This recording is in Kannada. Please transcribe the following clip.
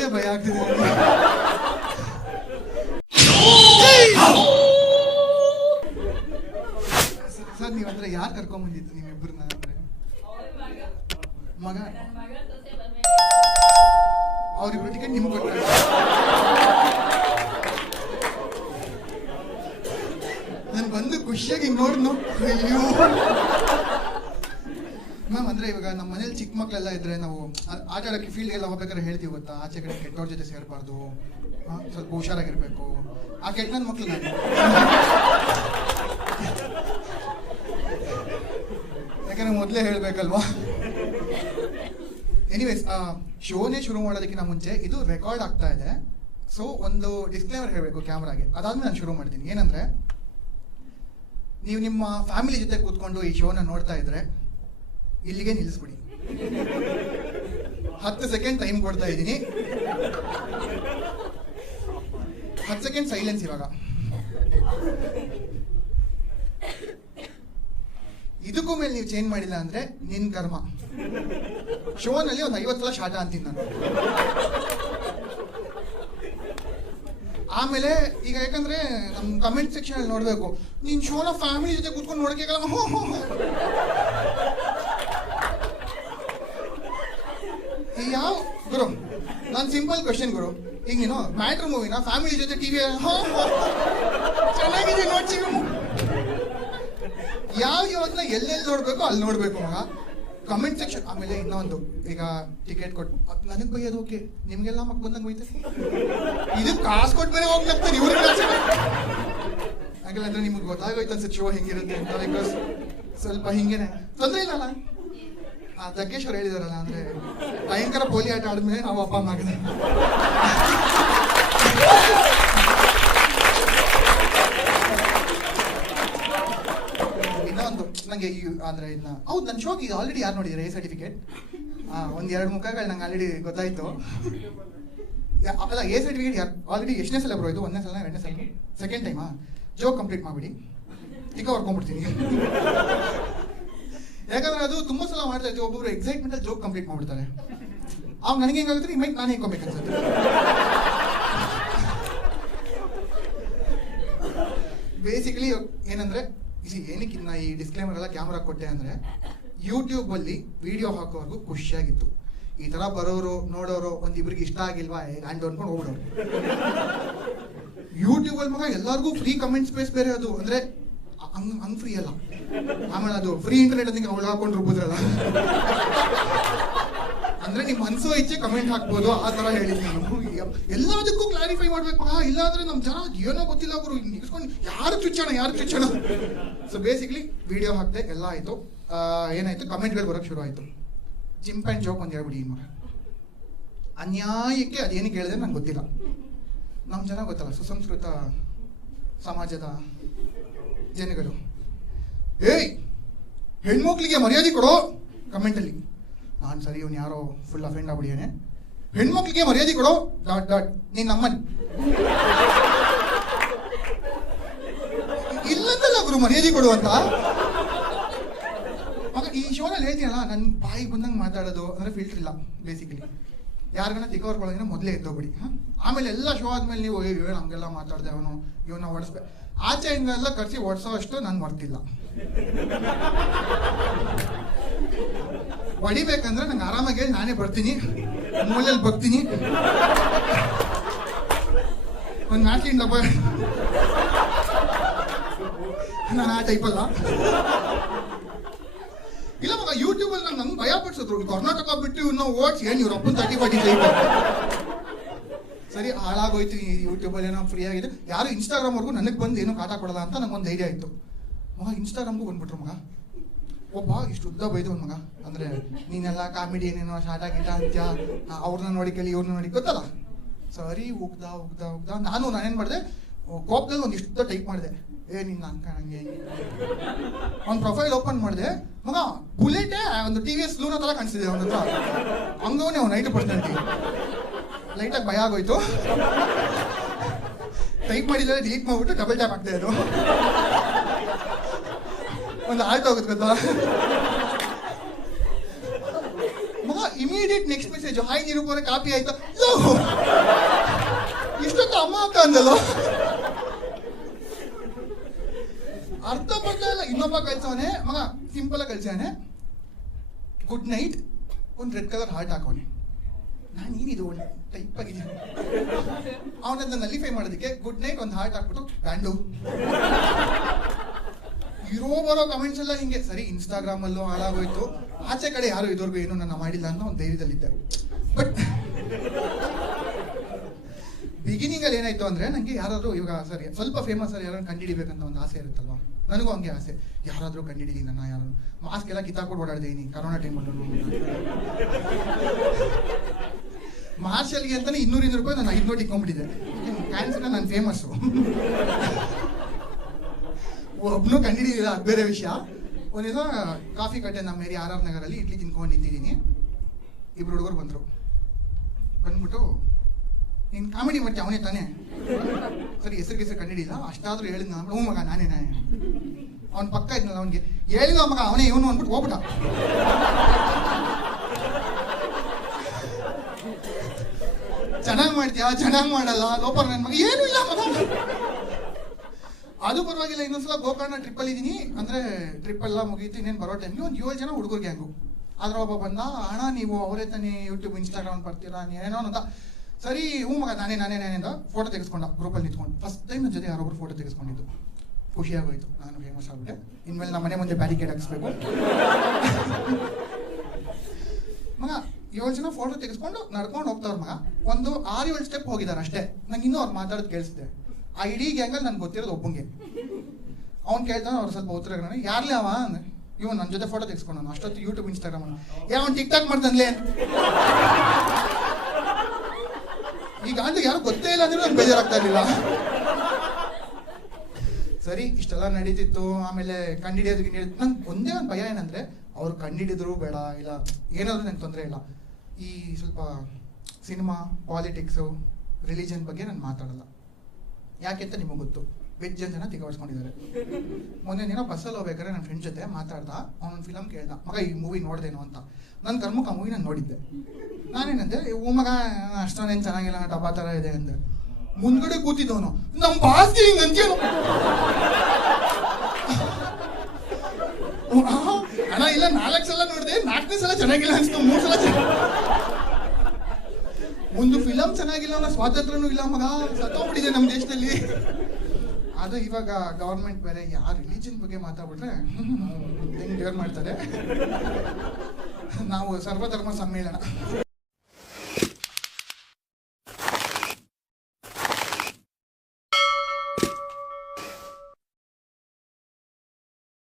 ನನಗೆ ಭಯ ಆಗ್ತಿದೆ. ಸರ್ ನೀವಂದ್ರೆ ಯಾರು ಕರ್ಕೊಂಡ್ ಬಂದಿತ್ತು ನಿಮ್ಮಿಬ್ಬರನ್ನ? ಅಂದ್ರೆ ಮಗ, ಅವ್ರಿಬ್ರು ಟಿಕೆಟ್ ನಿಮ್ಗೆ ಕೊಡ್ತಾರೆ. ನಾನು ಬಂದು ಖುಷಿಯಾಗಿ ಹಿಂಗೆ ನೋಡ್ನು. ಅಯ್ಯೋ ಮ್ಯಾಮ್, ಅಂದ್ರೆ ಇವಾಗ ನಮ್ಮ ಮನೇಲಿ ಚಿಕ್ಕ ಮಕ್ಕಳೆಲ್ಲ ಇದ್ರೆ ನಾವು ಆಟ ಆಡೋಕ್ಕೆ ಫೀಲ್ಡ್ಗೆಲ್ಲ ಹೋಗ್ಬೇಕಾದ್ರೆ ಹೇಳ್ತೀವಿ ಗೊತ್ತಾ, ಆಚೆ ಕಡೆ ಕೆಟ್ಟವ್ರ ಜೊತೆ ಸೇರಬಾರ್ದು, ಸ್ವಲ್ಪ ಹುಷಾರಾಗಿರ್ಬೇಕು. ಆ ಕೆಟ್ಟ ನನ್ನ ಮಕ್ಳು ನಾನು. ಯಾಕಂದ್ರೆ ಮೊದಲೇ ಹೇಳ್ಬೇಕಲ್ವಾ. ಎನಿವೇಸ್, ಶೋನೇ ಶುರು ಮಾಡೋದಕ್ಕಿಂತ ಮುಂಚೆ ಇದು ರೆಕಾರ್ಡ್ ಆಗ್ತಾ ಇದೆ. ಸೊ ಒಂದು ಡಿಸ್ಕ್ಲೇಮರ್ ಹೇಳಬೇಕು ಕ್ಯಾಮ್ರಾಗೆ. ಅದಾದ್ಮೇಲೆ ನಾನು ಶುರು ಮಾಡ್ತೀನಿ. ಏನಂದ್ರೆ, ನೀವು ನಿಮ್ಮ ಫ್ಯಾಮಿಲಿ ಜೊತೆ ಕೂತ್ಕೊಂಡು ಈ ಶೋನ ನೋಡ್ತಾ ಇದ್ರೆ ಇಲ್ಲಿಗೆ ನಿಲ್ಲಿಸ್ಬಿಡಿ. 10 ಸೆಕೆಂಡ್ ಟೈಮ್ ಕೊಡ್ತಾ ಇದ್ದೀನಿ. 10 ಸೆಕೆಂಡ್ ಸೈಲೆನ್ಸ್. ಇವಾಗ ಇದಕ್ಕೂ ಮೇಲೆ ನೀವು ಚೇಂಜ್ ಮಾಡಿಲ್ಲ ಅಂದ್ರೆ ನಿನ್ ಕರ್ಮ. ಶೋನಲ್ಲಿ ಒಂದು 50 ಸಲ ಶಾಟ ಅಂತೀನಿ ನಾನು. ಆಮೇಲೆ ಈಗ ಯಾಕಂದ್ರೆ ನಮ್ ಕಮೆಂಟ್ ಸೆಕ್ಷನ್ ಅಲ್ಲಿ ನೋಡ್ಬೇಕು, ನೀನ್ ಶೋನ ಫ್ಯಾಮಿಲಿ ಜೊತೆ ಕೂತ್ಕೊಂಡು ನೋಡಕ್ಕೆ ಯಾವ ಗುರು. ನಾನು ಸಿಂಪಲ್ ಕ್ವಶನ್ ಗುರು, ಈಗ ನೀನು ಮ್ಯಾಟ್ರ್ ಮೂವಿನ ಫ್ಯಾಮಿಲಿ ಜೊತೆ ಟಿವಿ ಚೆನ್ನಾಗಿದೆ ನೋಡ್ತೀವಿ. ಯಾವ್ದನ್ನ ಎಲ್ಲೆಲ್ಲಿ ನೋಡ್ಬೇಕು ಅಲ್ಲಿ ನೋಡ್ಬೇಕು ಮಗ. Comment section. ಆಮೇಲೆ ಇನ್ನೊಂದು, ಈಗ ಟಿಕೆಟ್ ಕೊಟ್ಟು ನನಗೆ ಬೈಯೋದು ಓಕೆ, ನಿಮ್ಗೆಲ್ಲ ಮಕ್ ಬಂದಂಗೆ ಬೈತಾರೆ. ಇದು ಕಾಸು ಕೊಟ್ಟು ಬೇರೆ ಹೋಗ್ಲಾಗ್ತಾರೆ ಇವ್ರಿಗೆ. ಹಾಗಲ್ಲ ನಿಮ್ಗೆ ಗೊತ್ತಾಗೋಯ್ತು ಅನ್ಸುತ್ತೆ ಶೋ ಹೆಂಗಿರುತ್ತೆ ಅಂತ. ಬಿಕಾಸ್ ಸ್ವಲ್ಪ ಹಿಂಗೇನೆ ತೊಂದರೆ ಇಲ್ಲಲ್ಲ. ಜಗ್ಗೇಶ್ವರ್ ಹೇಳಿದಾರಲ್ಲ, ಅಂದ್ರೆ ಭಯಂಕರ ಪೋಲಿ ಆಟ ಆದ್ಮೇಲೆ ನಾವು ಅಪ್ಪ ಅಮ್ಮ ಆಗಿದೆ. ಇನ್ನೊಂದು ನಂಗೆ ಅಂದ್ರೆ ಇನ್ನ ಹೌದು, ನನ್ನ ಶೋಗೆ ಈಗ ಆಲ್ರೆಡಿ ಯಾರು ನೋಡಿದ್ರೆ ಎ ಸರ್ಟಿಫಿಕೇಟ್ ಒಂದ್ 2 ಮುಖಗಳು ನಂಗೆ ಆಲ್ರೆಡಿ ಗೊತ್ತಾಯ್ತು. ಅಲ್ಲ, ಎ ಸರ್ಟಿಫಿಕೇಟ್ ಯಾರು ಆಲ್ರೆಡಿ ಎಷ್ಟನೇ ಸಲ ಬರೋಯ್ತು? 1ನೇ ಸಲ 2ನೇ ಸಲ 2nd ಟೈಮಾ? ಜೋಕ್ ಕಂಪ್ಲೀಟ್ ಮಾಡ್ಬಿಡಿ, ಟಿಕ ಹೊರ್ಕೊಂಡ್ಬಿಡ್ತೀನಿ. ಯಾಕಂದ್ರೆ ಅದು ತುಂಬಾ ಸಲ ಮಾಡ್ತಾ ಇರ್ತೀವಿ. ಒಬ್ಬೊಬ್ರು ಎಕ್ಸೈಟ್ಮೆಂಟ್ ಅಲ್ಲಿ ಜೋಕ್ ಕಂಪ್ಲೀಟ್ ಮಾಡ್ಬಿಡ್ತಾರೆ. ಅವಾಗ ನನಗೆ ಹೆಂಗಾಗುತ್ತೆ, ಈ ಮೈಕ್ ನಾನು ಹೆಂಗ್ಕೊಬೇಕು ಅನ್ಸುತ್ತೆ. ಬೇಸಿಕಲಿ ಏನಂದ್ರೆ, ಏನಕ್ಕೆ ನಾ ಈ ಡಿಸ್ಕ್ಲೇಮರ್ ಎಲ್ಲ ಕ್ಯಾಮ್ರಾ ಕೊಟ್ಟೆ ಅಂದ್ರೆ, ಯೂಟ್ಯೂಬ್ ಅಲ್ಲಿ ವಿಡಿಯೋ ಹಾಕೋವರೆಗೂ ಖುಷಿಯಾಗಿತ್ತು. ಈ ತರ ಬರೋರು ನೋಡೋರು ಒಂದಿಬ್ರಿಗೆ ಇಷ್ಟ ಆಗಿಲ್ವಾ ಹ್ಯಾಂಡ್ ಅನ್ಕೊಂಡು ಹೋಗ್ಬಿಡೋರು. ಯೂಟ್ಯೂಬ್ ಅಲ್ಲಿ ಮಗ ಎಲ್ಲರಿಗೂ ಫ್ರೀ ಕಮೆಂಟ್ ಸ್ಪೇಸ್ ಬೇರೆ. ಅದು ಅಂದ್ರೆ ಹಂಗ್ ಫ್ರೀ ಅಲ್ಲ. ಆಮೇಲೆ ಅದು ಫ್ರೀ ಇಂಟರ್ನೆಟ್ ಅಂತ ಅವಳು ಹಾಕೊಂಡು ರುಬ್ಬಿದ್ರಲ್ಲ, ಅಂದ್ರೆ ನಿಮ್ ಮನ್ಸೋ ಇಚ್ಛೆ ಕಮೆಂಟ್ ಹಾಕ್ಬೋದು. ಆ ತರ ಹೇಳಿದ್ ನಾನು. ಎಲ್ಲದಕ್ಕೂ ಕ್ಲಾರಿಫೈ ಮಾಡ್ಬೇಕು. ಇಲ್ಲಾಂದ್ರೆ ನಮ್ ಜನ ಏನೋ ಗೊತ್ತಿಲ್ಲ ಅವರು ನಿಲ್ಸ್ಕೊಂಡು ಯಾರು ಚುಚ್ಚೋಣ. ಸೊ ಬೇಸಿಕ್ಲಿ ವಿಡಿಯೋ ಹಾಕ್ದೆ, ಎಲ್ಲ ಆಯ್ತು. ಏನಾಯ್ತು, ಕಮೆಂಟ್ಗಳು ಬರೋಕ್ ಶುರು ಆಯ್ತು. ಚಿಂಪ್ ಅಂಡ್ ಜೋಕ್ ಒಂದು ಹೇಳ್ಬಿಡಿ. ಇನ್ನು ಅನ್ಯಾಯಕ್ಕೆ ಅದೇನಕ್ಕೆ ಹೇಳಿದ್ರೆ ನಂಗೆ ಗೊತ್ತಿಲ್ಲ. ನಮ್ ಜನ ಗೊತ್ತಲ್ಲ, ಸುಸಂಸ್ಕೃತ ಸಮಾಜದ ಜನಗಳು. ಏಯ್, ಹೆಣ್ಮಕ್ಳಿಗೆ ಮರ್ಯಾದೆ ಕೊಡೋ ಕಮೆಂಟಲ್ಲಿ. ನಾನು ಸರಿ, ಇವನು ಯಾರೋ ಫುಲ್ ಅಫೆಂಡ್ ಆಗ್ಬಿಡಿಯಾನೆ. ಹೆಣ್ಮಕ್ಳಿಗೆ ಮರ್ಯಾದೆ ಕೊಡೋ ... ನೀನ್ ಅಮ್ಮನ್ ಇಲ್ಲಂತಲ್ಲ ಗುರು ಮರ್ಯಾದೆ ಕೊಡು ಅಂತ. ಮಗ ಈ ಶೋನಲ್ಲಿ ಹೇಳ್ತೀನಲ್ಲ, ನನ್ನ ಬಾಯಿಗೆ ಬಂದಂಗೆ ಮಾತಾಡೋದು ಅಂದ್ರೆ ಫಿಲ್ಟರ್ ಇಲ್ಲ. ಬೇಸಿಕಲಿ ಯಾರಿಗನ್ನ ತಿಕ್ಕೋರ್ಕೊಳ್ಳೋದ್ರೆ ಮೊದಲೇ ಎದ್ದೋಗ್ಬಿಡಿ. ಆಮೇಲೆ ಎಲ್ಲ ಶೋ ಆದ್ಮೇಲೆ ನೀವು ಏನು ಹಂಗೆಲ್ಲ ಮಾತಾಡ್ದೆ, ಅವನು ಇವನ್ನ ಹೊಡಿಸ್ಬೇಕು ಆಚೆಯಿಂದೆಲ್ಲ ಕರ್ಸಿ ಹೊಡ್ಸೋ ಅಷ್ಟು ನಾನು ಮರ್ತಿಲ್ಲ. ಹೊಡಿಬೇಕಂದ್ರೆ ನಂಗೆ ಆರಾಮಾಗಿ ಹೇಳಿ ನಾನೇ ಬರ್ತೀನಿ, ಮೂಲೆಯಲ್ಲಿ ಬಗ್ತೀನಿ, ಒಂದು ಮ್ಯಾಟ್ಲಿಂದ ನಾನು ಆ ಟೈಪಲ್ಲ. ಇಲ್ಲ ಮಗ, ಯೂಟ್ಯೂಬ್ ಅಲ್ಲಿ ನಂಗೆ ಭಯ ಪಡಿಸಿದ್ರು. ಕರ್ನಾಟಕ ಬಿಟ್ಟು ಇನ್ನು ಓಟ್ಸ್ ಏನು ಇವ್ರ ಅಪ್ಪನ 30-40 ಸರಿ ಹಾಳಾಗೋಯ್ತು. ಈ ಯೂಟ್ಯೂಬಲ್ಲಿ ಏನೋ ಫ್ರೀ ಆಗಿದೆ. ಯಾರು ಇನ್ಸ್ಟಾಗ್ರಾಮ್ವರೆಗೂ ನನಗೆ ಬಂದು ಏನೋ ಕಾಟ ಕೊಡಲ್ಲ ಅಂತ ನಂಗೊಂದು ಐಡಿಯಾ ಇತ್ತು. ಮಗ ಇನ್ಸ್ಟಾಗ್ರಾಮ್ಗೂ ಬಂದ್ಬಿಟ್ರು. ಮಗ ಒಬ್ಬ ಇಷ್ಟು ಉದ್ದ ಬೈದು ಮಗ, ಅಂದ್ರೆ ನೀನೆಲ್ಲ ಕಾಮಿಡಿ ಏನೇನೋ ಶಾಟ ಗಿಟ ಅಂತ್ಯ, ಅವ್ರನ್ನ ನೋಡಿ ಕೇಳಿ ಇವ್ರನ್ನ ನೋಡಿ ಗೊತ್ತಲ್ಲ. ಸರಿ ಉಗ್ದ ನಾನೇನು ಮಾಡಿದೆ, ಕೋಪದಲ್ಲಿ ಒಂದು ಇಷ್ಟು ಟೈಪ್ ಮಾಡಿದೆ. ನಿನ್ನ ಹಂಗೆ ಒಂದು ಪ್ರೊಫೈಲ್ ಓಪನ್ ಮಾಡಿದೆ. ಮಗ ಬುಲೆಟೇ ಒಂದು TVS ಲೂನೋ ತರ ಕಾಣಿಸ್ತಿದೆ ಅವನ ಹತ್ರ. ಹಂಗವನೇ ಅವ್ನು 90%. ಲೈಟಾಗಿ ಭಯ ಆಗೋಯ್ತು. ಟೈಪ್ ಮಾಡಿದ್ರೆ ಡಿಲೀಟ್ ಮಾಡ್ಬಿಟ್ಟು ಡಬಲ್ ಟ್ಯಾಪ್ ಆಗ್ತಾ ಇದ್ದು ಒಂದು ಆಲ್ಟ್ ಹೋಗುತ್ತೆ ಗೊತ್ತಾ. ಮಗ ಇಮಿಡಿಯೇಟ್ ನೆಕ್ಸ್ಟ್ ಮೆಸೇಜ್, ಹಾಯ್ ನಿರೂಪಣೆ ಕಾಪಿ ಆಯ್ತಾ. ಅಮ್ಮ ಅಕ್ಕ ಅಂದಲ್ಲ. ಅರ್ಥ ಬರ್ತಾ ಇಲ್ಲ. ಇನ್ನೊಬ್ಬ ಕಳ್ಸವನೆ ಮಗ, ಸಿಂಪಲ್ ಆಗಿ ಕಳ್ಸವನೆ, ಗುಡ್ ನೈಟ್ ಒಂದು ರೆಡ್ ಕಲರ್ ಹಾರ್ಟ್ ಹಾಕೋನೆ. ನಾನು ಏನಿದು ಒಂದು ಟೈಪ್ ಆಗಿದ್ದೀನಿ. ಅವನನ್ನ ನಲಿಫೈ ಮಾಡೋದಕ್ಕೆ ಗುಡ್ ನೈಟ್ ಒಂದು ಹಾರ್ಟ್ ಹಾಕ್ಬಿಟ್ಟು ಬ್ಯಾಂಡು. ಇರೋ ಬರೋ ಕಮೆಂಟ್ಸ್ ಎಲ್ಲ ಹಿಂಗೆ. ಸರಿ, ಇನ್ಸ್ಟಾಗ್ರಾಮ್ ಅಲ್ಲೂ ಹಾಳಾಗೋಯ್ತು, ಆಚೆ ಕಡೆ ಯಾರು ಇದುವರೆಗೂ ಏನು ನನ್ನ ಮಾಡಿಲ್ಲ ಅನ್ನೋ ಒಂದು ಧೈರ್ಯದಲ್ಲಿದ್ದೆ. ಬಟ್ ಬಿಗಿನಿಂಗ್ ಅಲ್ಲಿ ಏನಾಯ್ತು ಅಂದ್ರೆ, ನಂಗೆ ಯಾರಾದ್ರೂ ಇವಾಗ ಸರಿ ಸ್ವಲ್ಪ ಫೇಮಸ್ ಅಲ್ಲಿ ಯಾರು ಕಂಡಿಡಿಬೇಕಂತ ಒಂದು ಆಸೆ ಇರುತ್ತಲ್ವಾ, ನನಗೂ ಹಂಗೆ ಆಸೆ. ಯಾರಾದ್ರೂ ಕಂಡಿಡಿಲಿ ನನ್ನ, ಯಾರು ಮಾಸ್ಕ್ ಎಲ್ಲ ಕಿತ್ತಾಕೊಂಡು ಓಡಾಡ್ತೀನಿ ಕರೋನಾ ಟೈಮಲ್ಲೂ. ಮಾರ್ಷಲ್ಗೆ ಅಂತಾನೆ 200 ರೂಪಾಯಿ ನಾನು 5 ನೋಟ್ ಇಟ್ಕೊಂಡ್ಬಿಟ್ಟಿದ್ದೆ. ಕ್ಯಾನ್ಸರ್ ನಾನು ಫೇಮಸ್ಸು. ಒಬ್ನು ಕಂಡಿಡಿದಿಲ್ಲ, ಅದು ಬೇರೆ ವಿಷಯ. ಒಂದು ದಿವಸ ಕಾಫಿ ಕಟ್ಟೆ ನಮ್ಮ ಏರಿಯಾ RR ನಗರಲ್ಲಿ ಇಡ್ಲಿ ತಿನ್ಕೊಂಡು ನಿಂತಿದ್ದೀನಿ. ಇಬ್ರು ಹುಡುಗರು ಬಂದರು. ಬಂದ್ಬಿಟ್ಟು, ನೀನು ಕಾಮಿಡಿ ಮಾಡ್ತೀಯ ಅವನೇ ತಾನೇ? ಸರಿ, ಹೆಸರು ಕಂಡಿಡಿಲ್ಲ, ಅಷ್ಟಾದ್ರೂ ಹೇಳಿದ್ ನಾನು. ಹ್ಞೂ ಮಗ ನಾನೇ. ಅವ್ನ ಪಕ್ಕ ಇದ್ನಲ್ಲ, ಅವನಿಗೆ ಹೇಳಿಲ್ಲ ಮಗ ಅವನೇ ಇವನು ಅಂದ್ಬಿಟ್ಟು ಹೋಗ್ಬಿಟ್ಟ. ಚೆನ್ನಾಗಿ ಮಾಡ್ತೀಯಾ, ಚೆನ್ನಾಗಿ ಮಾಡಲ್ಲ, ಲೋಪರ್ ನನ್ನ ಮಗ, ಏನೂ ಇಲ್ಲ ಮಗ. ಅದು ಪರವಾಗಿಲ್ಲ. ಇನ್ನೊಂದ್ಸಲ ಗೋಕರ್ಣ ಟ್ರಿಪ್ಪಲ್ಲಿ ಇದ್ದೀನಿ ಅಂದ್ರೆ, ಟ್ರಿಪ್ ಎಲ್ಲ ಮುಗೀತು, ಇನ್ನೇನು ಬರೋ ಟೈಮ್ಗೆ ಒಂದು 7 ಜನ ಹುಡುಗರು ಗ್ಯಾಂಗು. ಆದ್ರೆ ಒಬ್ಬ ಬಂದ, ಅಣ್ಣ ನೀವು ಅವರೇ ತಾನೇ ಯೂಟ್ಯೂಬ್ ಇನ್ಸ್ಟಾಗ್ರಾಮ್ ಬರ್ತೀರಾ ಏನೇನೋ ಅಂತ. ಸರಿ, ಹ್ಞೂ ಮಗ ನಾನೇ ಅಂತ ಫೋಟೋ ತೆಗೆಸ್ಕೊಂಡ ಗ್ರೂಪಲ್ಲಿ ನಿಂತ್ಕೊಂಡು. ಫಸ್ಟ್ ಟೈಮ್ ನನ್ನ ಜೊತೆ ಯಾರೊಬ್ರು ಫೋಟೋ ತೆಗೆಸ್ಕೊಂಡಿದ್ದು. ಖುಷಿಯಾಗೋಯ್ತು, ನಾನು ಫೇಮಸ್ ಆಗ್ಬಿಟ್ಟೆ. ಇನ್ಮೇಲೆ ನಮ್ಮ ಮನೆ ಮುಂದೆ ಬ್ಯಾರಿಕೇಡ್ ಹಾಕಿಸ್ಬೇಕು. ಮಗ 7 ಜನ ಫೋಟೋ ತೆಗೆಸ್ಕೊಂಡು ನಡ್ಕೊಂಡು ಹೋಗ್ತಾವ್ರ ಮಗ. ಒಂದು 6-7 ಸ್ಟೆಪ್ ಹೋಗಿದ್ದಾರೆ ಅಷ್ಟೇ. ನಂಗೆ ಇನ್ನೂ ಅವ್ರು ಮಾತಾಡೋದು ಕೇಳಿಸಿದೆ. ಆ ಇಡೀ ಗ್ಯಾಂಗಲ್ಲಿ ನನ್ಗೆ ಗೊತ್ತಿರೋದು ಒಬ್ಬಂಗೆ. ಅವ್ನು ಕೇಳ್ತಾನೆ, ಅವ್ರು ಸ್ವಲ್ಪ ಉತ್ತರ ಯಾರ್ಲೇ ಅವ ಅಂದ್ರೆ, ಇವನು ನನ್ನ ಜೊತೆ ಫೋಟೋ ತೆಗೆಸ್ಕೊಂಡು ಅಷ್ಟೊತ್ತು ಯೂಟ್ಯೂಬ್ ಇನ್ಸ್ಟಾಗ್ರಾಮ್ ಅವ್ನು ಟಿಕ್ ಟಾಕ್ ಮಾಡ್ತಾನಲೇ. ಈಗ ಅಂದ್ರೆ ಯಾರು ಗೊತ್ತೇ ಇಲ್ಲ ಅಂದ್ರೆ ನಂಗೆ ಬೇಜಾರಾಗ್ತಾ ಇರಲಿಲ್ಲ. ಸರಿ, ಇಷ್ಟೆಲ್ಲ ನಡೀತಿತ್ತು. ಆಮೇಲೆ ಕಂಡಿಡಿಯೋದಕ್ಕೆ ನಂಗೆ ಒಂದೇ ಒಂದು ಭಯ ಏನಂದ್ರೆ, ಅವ್ರು ಕಂಡಿಡಿದ್ರು ಬೇಡ ಇಲ್ಲ ಏನಾದ್ರು ನಂಗೆ ತೊಂದರೆ ಇಲ್ಲ. ಈ ಸ್ವಲ್ಪ ಸಿನಿಮಾ, ಪಾಲಿಟಿಕ್ಸು, ರಿಲಿಜನ್ ಬಗ್ಗೆ ನಾನು ಮಾತಾಡಲ್ಲ. ಯಾಕೆ ಅಂತ ನಿಮಗೆ ಗೊತ್ತು, ಬೆಜ್ಜನ್ ಜನ ತಿಗಾಡ್ಸ್ಕೊಂಡಿದ್ದಾರೆ. ಮೊನ್ನೆ ದಿನ ಬಸ್ಸಲ್ಲಿ ಹೋಗ್ಬೇಕಾದ್ರೆ ನನ್ನ ಫ್ರೆಂಡ್ ಜೊತೆ ಮಾತಾಡ್ದ. ಅವನೊಂದು ಫಿಲಮ್ ಕೇಳ್ದ, ಮಗ ಈ ಮೂವಿ ನೋಡ್ದೇನೋ ಅಂತ. ನನ್ನ ಕರ್ಮಕ್ಕೆ ಆ ಮೂವಿ ನಾನು ನೋಡಿದ್ದೆ. ನಾನೇನಂದೆ, ಓ ಮಗ ಅಷ್ಟೊಂದೇನು ಚೆನ್ನಾಗಿಲ್ಲ, ಡಬ್ಬಾ ಥರ ಇದೆ ಅಂದೆ. ಮುಂದ್ಗಡೆ ಕೂತಿದ್ದವನು, ನಮ್ಮ ಬಾಸ್ಗೆ ಹಿಂಗೆ ಅಂತೀನೋ ಅಣ್ಣ ಇಲ್ಲ 4 ಸಲ ನೋಡಿದೆ, 4ನೇ ಸಲ ಚೆನ್ನಾಗಿಲ್ಲ ಅನ್ಸ್ತು, 3 ಸಲ ಒಂದು ಫಿಲಮ್ ಚೆನ್ನಾಗಿಲ್ಲ ಅನ್ನೋ ಸ್ವಾತಂತ್ರ್ಯನೂ ಇಲ್ಲ ಮಗ, ಸತ್ತೋಗ್ಬಿಟ್ಟಿದೆ ನಮ್ಮ ದೇಶದಲ್ಲಿ. ಅದು ಇವಾಗ ಗವರ್ಮೆಂಟ್ ಬೇರೆ ಯಾರು ರಿಲಿಜನ್ ಬಗ್ಗೆ ಮಾತಾಡ್ಬಿಟ್ರೆ ಹೆಂಗೆ ಮಾಡ್ತಾರೆ. ನಾವು ಸರ್ವಧರ್ಮ ಸಮ್ಮೇಳನ